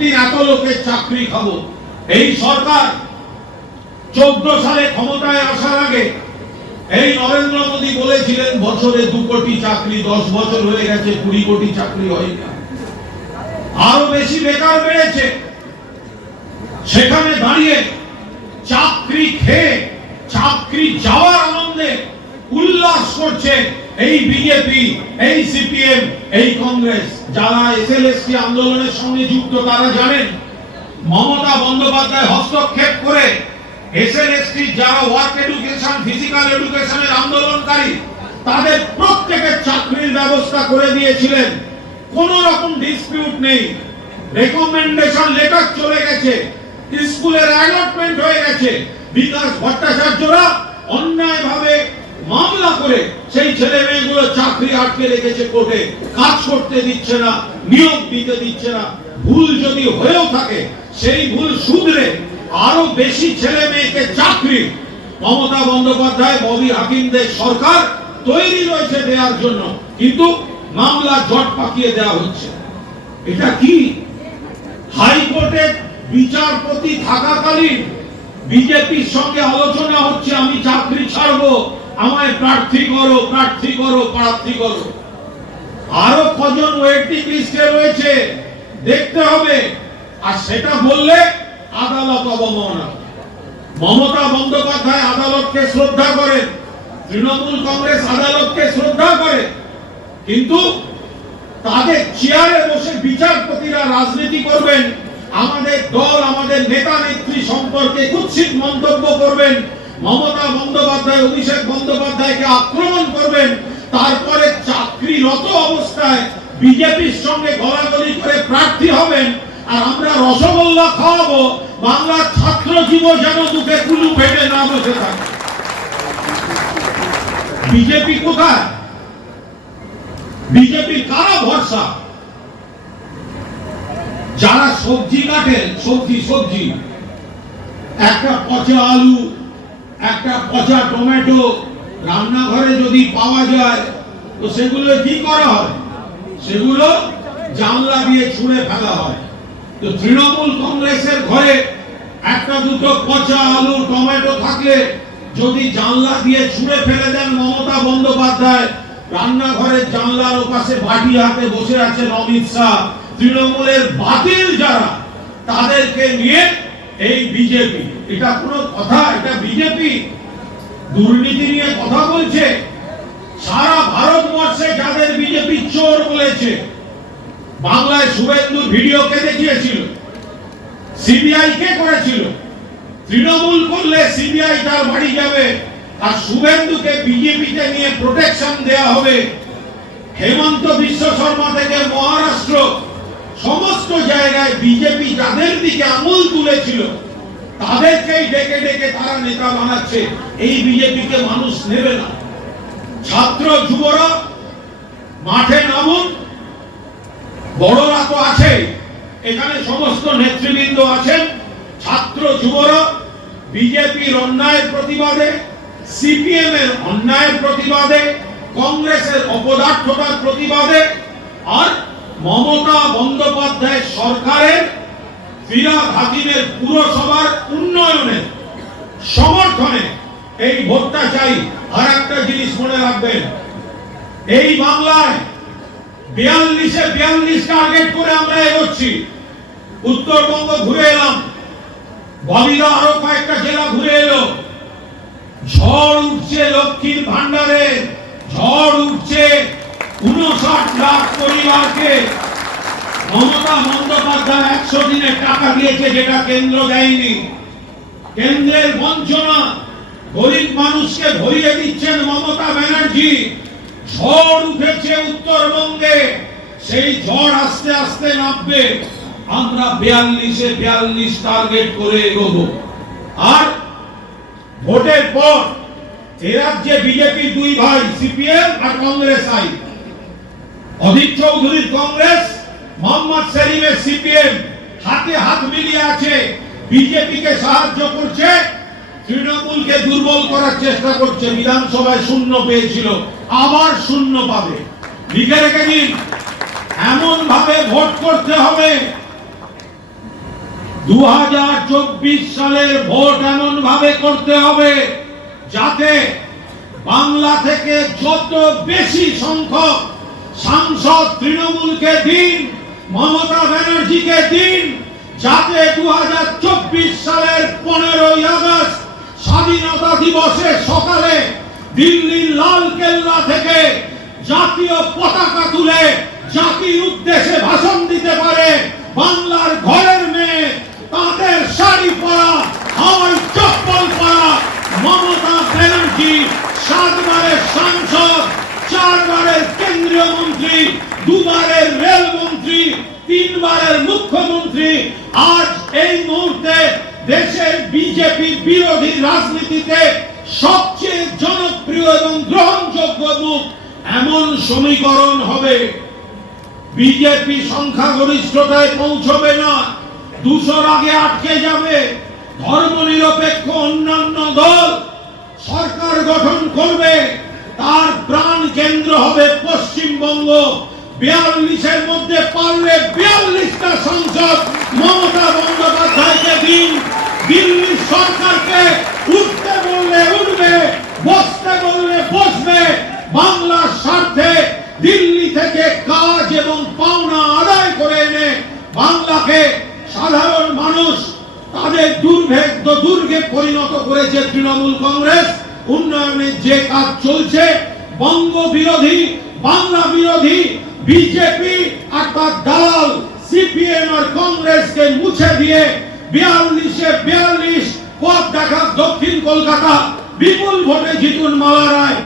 দিন এত লোকের চাকরি খাব। এই সরকার চোদ্দ সালে ক্ষমতায় আসার আগে এই নরেন্দ্র মোদী বলেছিলেন, বছরে দু কোটি চাকরি, দশ বছর হয়ে গেছে, কুড়ি কোটি চাকরি হয় না। আরও বেশি বেকার বেড়েছে। সেখানে দাঁড়িয়ে চাকরি খেয়ে, চাকরি যাওয়ার আনন্দে উল্লাস করছে এই বিজেপি এই সিপিএম এই কংগ্রেস যারা এসএলএসটি আন্দোলনের সঙ্গে যুক্ত, তারা জানেন, মমতা বন্দ্যোপাধ্যায় হস্তক্ষেপ করে এসএলএসটি যারা ওয়ার্ক এডুকেশন ফিজিক্যাল এডুকেশনের আন্দোলনকারী, তাদের প্রত্যেকের চাকরির ব্যবস্থা করে দিয়েছিলেন। কোন রকম ডিসপিউট নেই। রেকমেন্ডেশন লেটার চলে গেছে। স্কুলের অ্যালটমেন্ট হয়ে গেছে। বিকাশ ভট্টাচার্যরা অন্যায়ভাবে মামলা করে সেই ছেলে মেয়েগুলো চাকরি আটকে রেখেছে কোর্টে। কাজ করতে দিচ্ছে না, নিয়োগ দিতে দিচ্ছে না। ভুল যদি হয়েও থাকে, সেই ভুল শুধরে আরও বেশি ছেলে মেয়েকে চাকরি। মমতা বন্দ্যোপাধ্যায়, ববি হাকিমদের সরকার তৈরি রয়েছে দেওয়ার জন্য, কিন্তু মামলা জট পাকিয়ে দেওয়া হচ্ছে। এটা কি? হাইকোর্টের বিচারপতি থাকাকালীন বিজেপির সঙ্গে আলোচনা হচ্ছে, আমি চাকরি ছাড়বো। আমায় প্রার্থী করো প্রার্থী করো প্রার্থী করো। আরও কজন ওয়েটিং লিস্টে রয়েছে, দেখতে হবে। আর সেটা বললে আদালত অবমাননা মমতা বন্দ্যোপাধ্যায় আদালতকে শ্রদ্ধা করেন তৃণমূল কংগ্রেস আদালতকে শ্রদ্ধা করে। কিন্তু তাদের চেয়ারে বসে বিচারপতিরা রাজনীতি করবেন, আমাদের দল, আমাদের নেতা নেত্রী সম্পর্কে কুৎসিত মন্তব্য করবেন মমতা বন্দ্যোপাধ্যায়, অভিষেক বন্দ্যোপাধ্যায়কে আক্রমণ করবেন, তারপরে চাকরিরত অবস্থায় বিজেপির সঙ্গে গলাগলি করে প্রার্থী হবেন, আর আমরা রসগোল্লা খাওয়াবো, বাংলার ছাত্র জীব যেন দুঃখে কুলু ফেটে না বসে থাকে। বিজেপি কোথায়? বিজেপির কারা ভরসা? যারা সবজি কাটেন সবজি সবজি, একটা পচা আলু একটা পচা টমেটো রান্নাঘরে যদি পাওয়া যায়, তো সেগুলো কি করা হয়? সেগুলো জানলা দিয়ে ছুঁড়ে ফেলা হয়। তো তৃণমূল কংগ্রেসের ঘরে একটা দুটো পচা আলু টমেটো থাকলে যদি জানলা দিয়ে ছুঁড়ে ফেলে দেন মমতা বন্দ্যোপাধ্যায়, রান্নাঘরের জানলার ওপাশে বাটি হাতে বসে আছেন অমিত শাহ। তৃণমূলের বাতিল যারা, তাদেরকে নিয়ে এই বিজেপি, এটা কোনো কথা, এটা বিজেপি দুর্নীতি নিয়ে কথা বলছে। সারা ভারতবর্ষে যাদের বিজেপি চোর বলেছে, বাংলায় শুভেন্দু ভিডিও কে দেখিয়েছিল? সিবিআই কে করেছিল? তৃণমূল করলে সিবিআই তার বাড়ি যাবে, আর শুভেন্দুকে বিজেপিতে নিয়ে প্রোটেকশন দেয়া হবে। হেমন্ত বিশ্ব শর্মা থেকে মহারাষ্ট্র জায়গায় বিজেপি যাদের দিকে আঙুল তুলেছিল, তাদেরকেই ডেকে ডেকে তারা নেতা বানাচ্ছে। এই বিজেপিকে মানুষ নেবে না। ছাত্র যুবরা মাঠে নামুন। বড়রা তো আছে এখানে সমস্ত নেতৃবৃন্দ আছেন। ছাত্র যুবরা বিজেপির অন্যায়ের প্রতিবাদে সিপিএম এর অন্যায়ের প্রতিবাদে, কংগ্রেসের অপদার্থতার প্রতিবাদে, আর মমতা বন্দ্যোপাধ্যায় সরকারের ফিরাদ হাকিমের পুরসভার উন্নয়নে, সমর্থনে এই ভোটটা চাই। আর একটা জিনিস মনে রাখবেন, এই বাংলায় বিয়াল্লিশে বিয়াল্লিশ টার্গেট করে আমরা এগোচ্ছি। উত্তরবঙ্গ ঘুরে এলাম। ববিরা আরও কয়েকটা জেলা ঘুরে এলো। ঝড় উঠছে লক্ষ্মীর ভান্ডারে ঝড় উঠছে উনষাট লাখ পরিবারকে মমতা বন্দ্যোপাধ্যায় একশো দিনের টাকা দিয়েছে যেটা কেন্দ্র দেয়নি। কেন্দ্রের বঞ্চনা গরিব মানুষকে ভরিয়ে দিচ্ছেন মমতা ব্যানার্জি। ঝড় উঠেছে উত্তরবঙ্গে, সেই ঝড় আস্তে আস্তে নামবে। আমরা বিয়াল্লিশে বিয়াল্লিশ টার্গেট করে এগোবো। আর ভোটের পর এ রাজ্যে বিজেপি দুই ভাই, সিপিএম আর কংগ্রেস আই। অধীর চৌধুরীর কংগ্রেস, মোহাম্মদ সেলিমের সিপিএম, হাতে হাত মিলিয়ে আছে, বিজেপিকে সাহায্য করছে, তৃণমূলকে দুর্বল করার চেষ্টা করছে, বিধানসভায় শূন্য পেয়েছিল, আবার শূন্য পাবে। লিখে রেখে দিন এমন ভাবে ভোট করতে হবে। দু হাজার চব্বিশ সালের ভোট এমন ভাবে করতে হবে, যাতে বাংলা থেকে যত বেশি সংখ্যক সাংসদ তৃণমূলকে দিন, মমতা ব্যানার্জিকে দিন, যাতে দু সালের পনেরোই আগস্ট স্বাধীনতা দিবসের সকালে দিল্লির লাল কেল্লা থেকে জাতীয় পতাকা তুলে জাতির উদ্দেশ্যে ভাষণ দিতে পারে, বাংলার ঘরের মেয়ে, তাদের শাড়ি পরা হাওয়াই চপ্পল পরা মমতা ব্যানার্জি সাতবারের সাংসদ চারবারের কেন্দ্রীয় মন্ত্রী দুবারের রেলমন্ত্রী, তিনবারের মুখ্যমন্ত্রী, আজ এই মুহূর্তে দেশের বিজেপি বিরোধী রাজনীতিতে সবচেয়ে জনপ্রিয় এবং গ্রহণযোগ্য মুখ এমন সমীকরণ হবে। বিজেপি সংখ্যাগরিষ্ঠতায় পৌঁছবে না, দুশোর আগে আটকে যাবে। ধর্মনিরপেক্ষ অন্যান্য দল সরকার গঠন করবে। তার প্রাণ কেন্দ্র হবে পশ্চিমবঙ্গ। বিয়াল্লিশের মধ্যে পারলে বিয়াল্লিশটা সংসদ মমতা বন্দ্যোপাধ্যায়কে দিন। দিল্লি সরকারকে উঠতে বললে উঠবে, বসতে বললে বসবে। বাংলার স্বার্থে দিল্লি থেকে কাজ এবং পাওনা আদায় করে এনে বাংলাকে সাধারণ মানুষ তাদের দুর্ভেদ্য দুর্গে পরিণত করেছে তৃণমূল কংগ্রেস। উন্নয়নের যে কাজ চলছে বঙ্গ বিরোধী বাংলা বিরোধী, বিজেপি আর তার দালাল, সিপিএম আর কংগ্রেসকে মুছে দিয়ে বিয়াল্লিশে বিয়াল্লিশ পথ দেখা দক্ষিণ কলকাতা, বিপুল ভোটে জিতুন মালা রায়